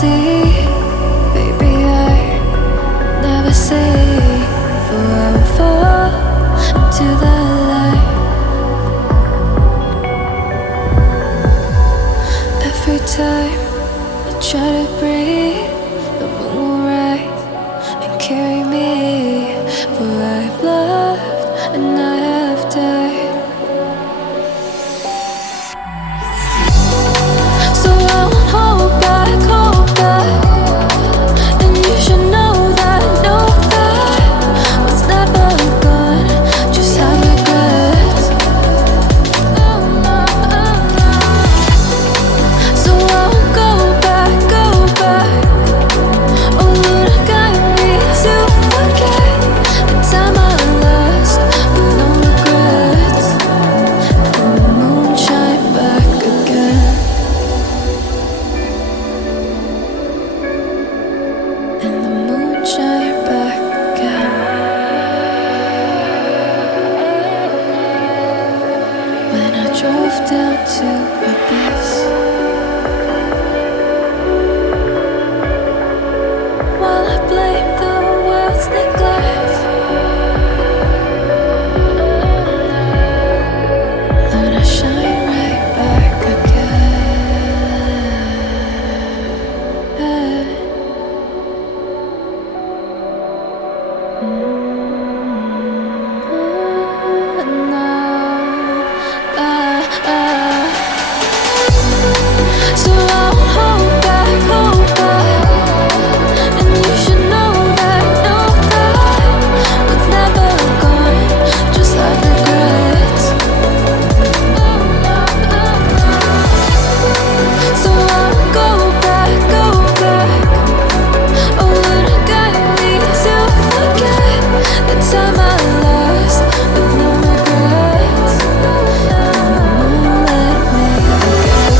sea. Baby, I never say, for I will fall into the light. Every time I try to breathe, the moon will rise and carry me. For I have loved and I have died. So I won't hold back, hold back. And you should know that what's never gone just have regrets. So I won't go back, go back. Oh Lord, guide me to forget the time I lost with no regrets. And the moon shine back again. And the moon shine back again. When I drove down to abyss, while I blame the world's neglect, then I shine right back again. So I won't hold back, hold back. And you should know that what's never gone just like regrets. So I won't go back, go back. Oh Lord, guide me to forget the time I lost with no regrets. And the moon let me forget.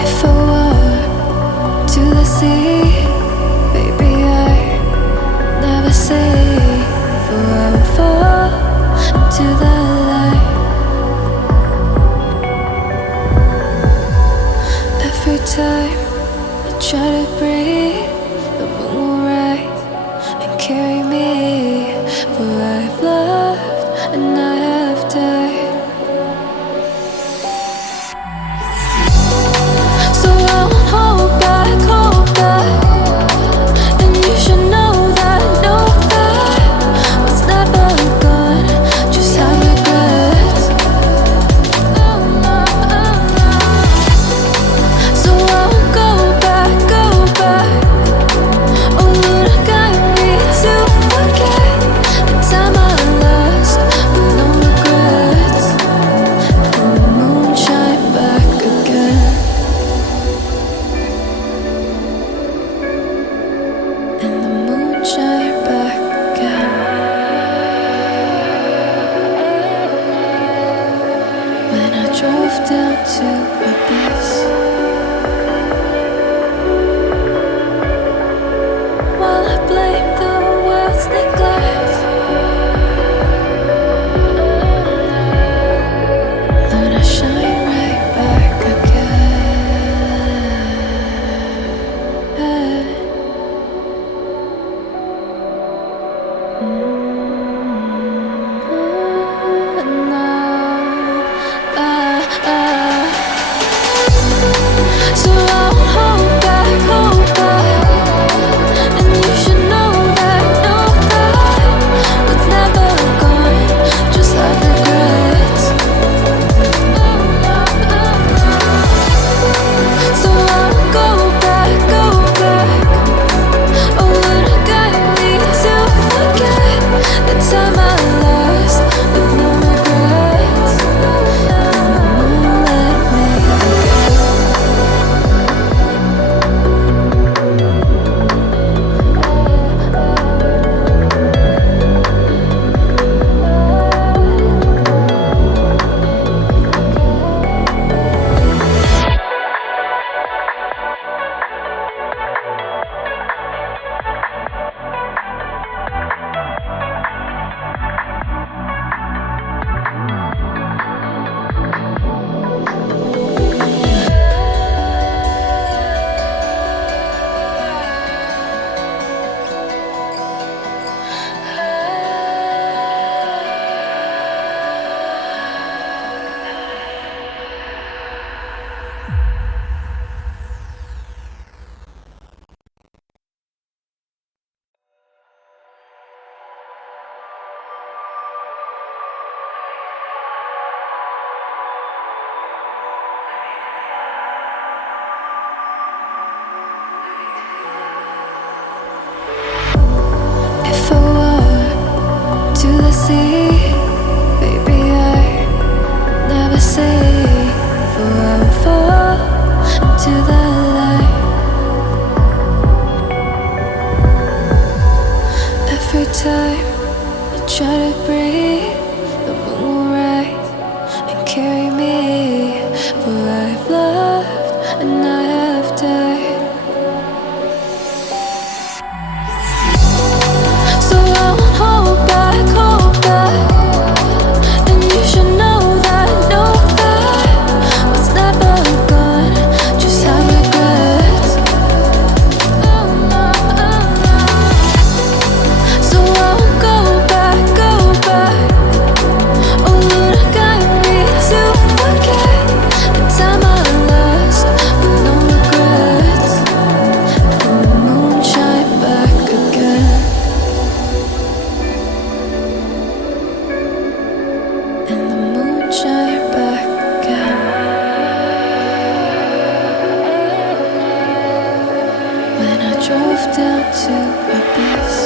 If I were to the sea, baby, I never say, for I will fall into the light. Every time I try to breathe, the moon will rise and carry me. For I have loved and I have died. So I won't hold back, hold back. And you should know that what's never gone just have regrets. So I won't go back, go back. Oh Lord, guide me to forget the time I lost with no regrets. And the moon shine back again. And the moon shine back again. When I drove down to abyss, while I blame the world's neglect, then I shine right back again. try to breathe, the moon will rise and carry me. For I've loved and I have died. So I won't hold back, hold back. And you should know that what's never gone just have regrets. So I won't go back, go back. Oh Lord, I got me to forget the time I lost with no regrets. And the moon shine back again. And the moon shine back again. When I drove down to abyss,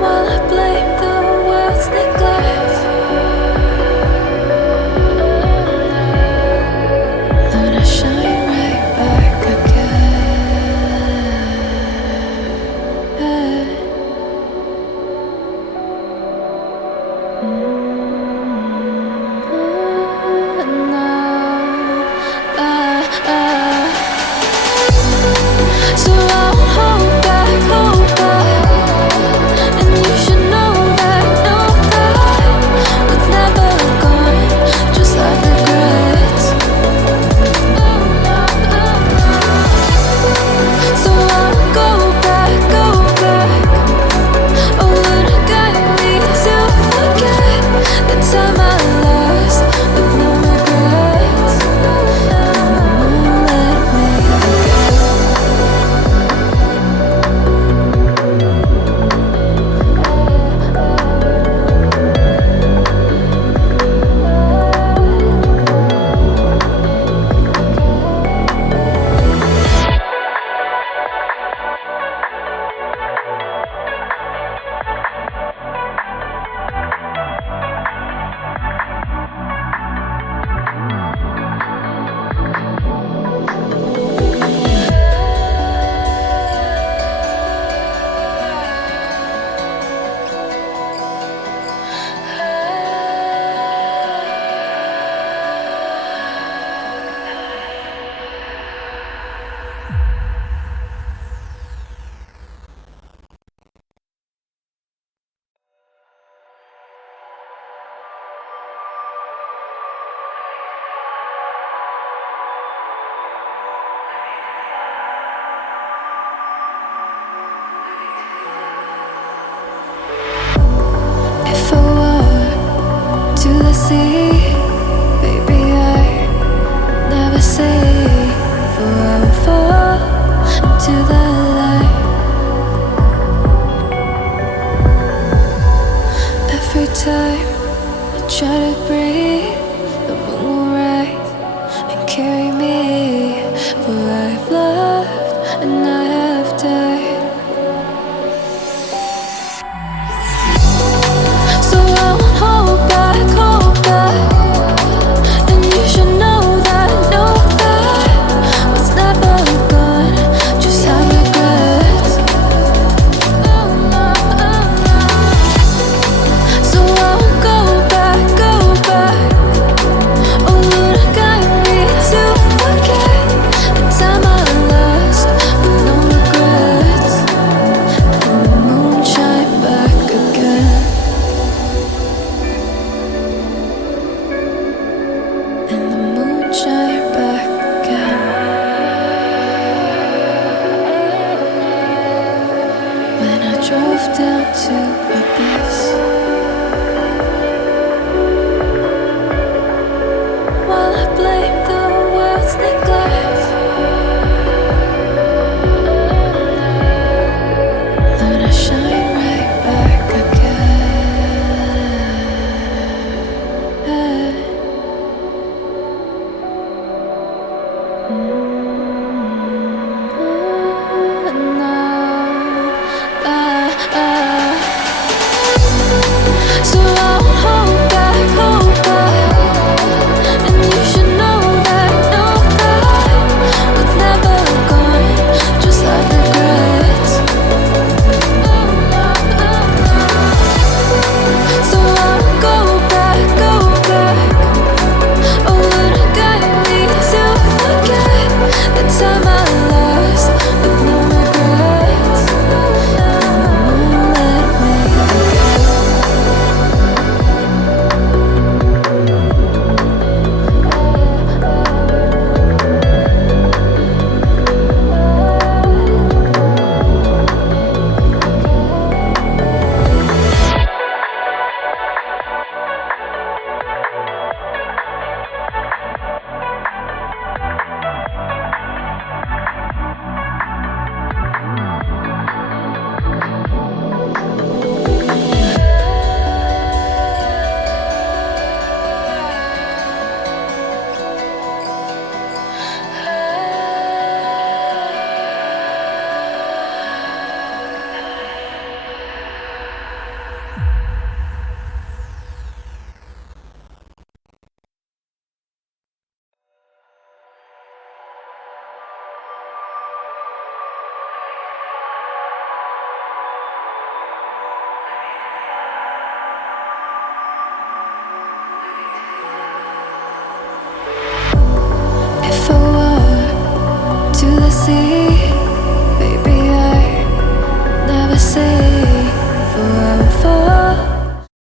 while I blame the world's neglect, Lord, I shine right back again. So I won't hold back, hold back. And you should know that what's never gone just like regrets. So I won't go back, go back. Oh Lord, I got me to forget the time I lost with no regrets. And the moon let me again. If I walk to the sea, baby, I never say, for I will fall into the light. Every time I try to breathe, the moon will rise and carry me. For I've loved and I have died. So I won't hold back, hold back. And you should know that what's never gone just have regrets. So I won't go back, go back. Oh Lord, I got me to forget the time I lost with no regrets. And the moon shine back again. And the moon shine back again. When I drove down to abyss, while I blame the world's neglect, Lord, I shine right back again. see.